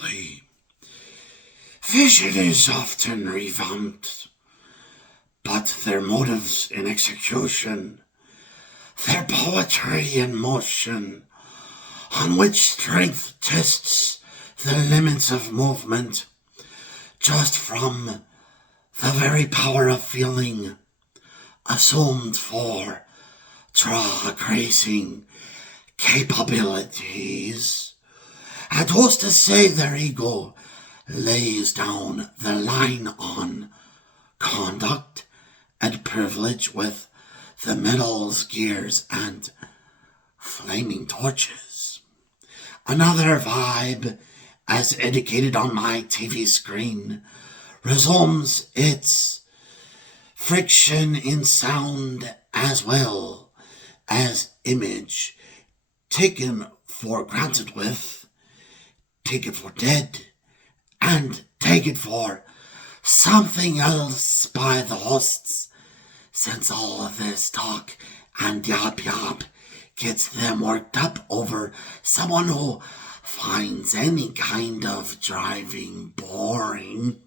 Absolutely. Vision is often revamped, but their motives in execution, their poetry in motion, on which strength tests the limits of movement, just from the very power of feeling, assumed for track-racing capabilities. And who's to say their ego lays down the line on conduct and privilege with the medals, gears, and flaming torches? Another vibe, as indicated on my TV screen, resumes its friction in sound as well as image, taken for granted with, take it for dead, and take it for something else by the hosts, since all of this talk and yap gets them worked up over someone who finds any kind of driving boring.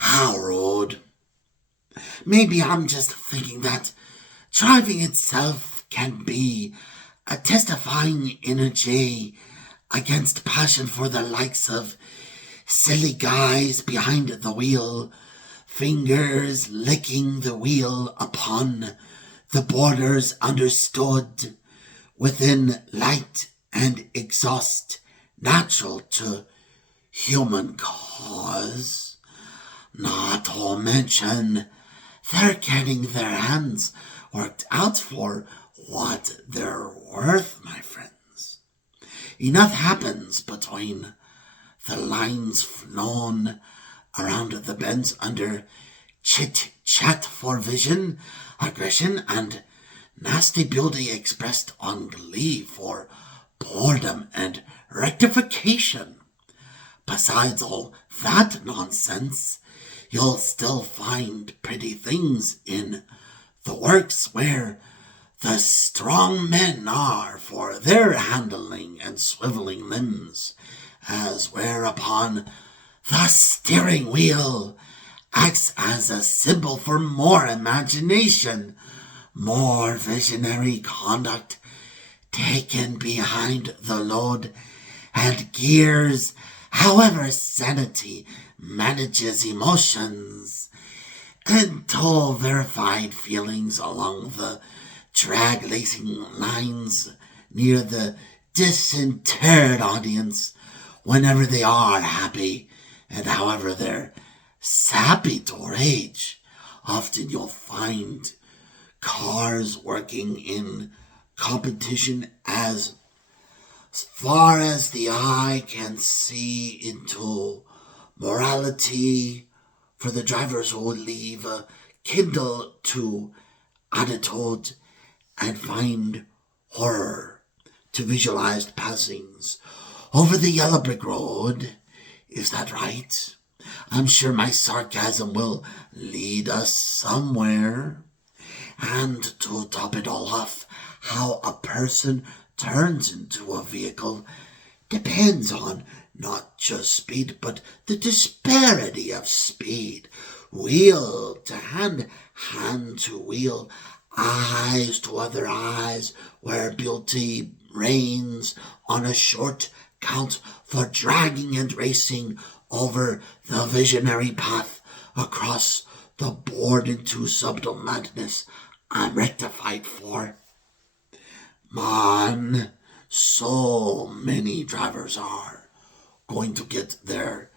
How rude. Maybe I'm just thinking that driving itself can be a testifying energy against passion for the likes of silly guys behind the wheel, fingers licking the wheel upon the borders understood within light and exhaust natural to human cause. Not to mention they're getting their hands worked out for what they're worth, my friends. Enough happens between the lines flown around the bends under chit-chat for vision, aggression, and nasty beauty expressed on glee for boredom and rectification. Besides all that nonsense, you'll still find pretty things in the works where the strong men are for their handling and swiveling limbs, as whereupon the steering wheel acts as a symbol for more imagination, more visionary conduct taken behind the load, and gears, however sanity manages emotions, until verified feelings along the drag-lacing lines near the disinterred audience whenever they are happy, and however they're sappy to rage. Often you'll find cars working in competition as far as the eye can see into morality for the drivers who leave a kindle to attitude and find horror to visualized passings over the yellow brick road. Is that right? I'm sure my sarcasm will lead us somewhere. And to top it all off, how a person turns into a vehicle depends on not just speed, but the disparity of speed. Wheel to hand, hand to wheel, eyes to other eyes, where beauty reigns on a short count for dragging and racing over the visionary path across the board into subtle madness I'm rectified for. Man, so many drivers are going to get their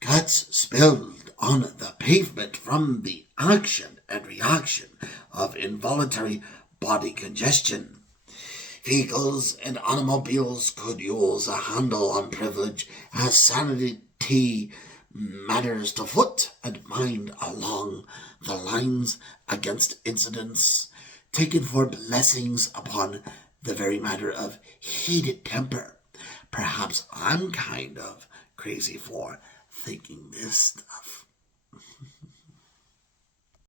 guts spilled on the pavement from the action and reaction of involuntary body congestion. Vehicles and automobiles could use a handle on privilege as sanity matters to foot and mind along the lines against incidents taken for blessings upon the very matter of heated temper. Perhaps I'm kind of crazy for thinking this stuff.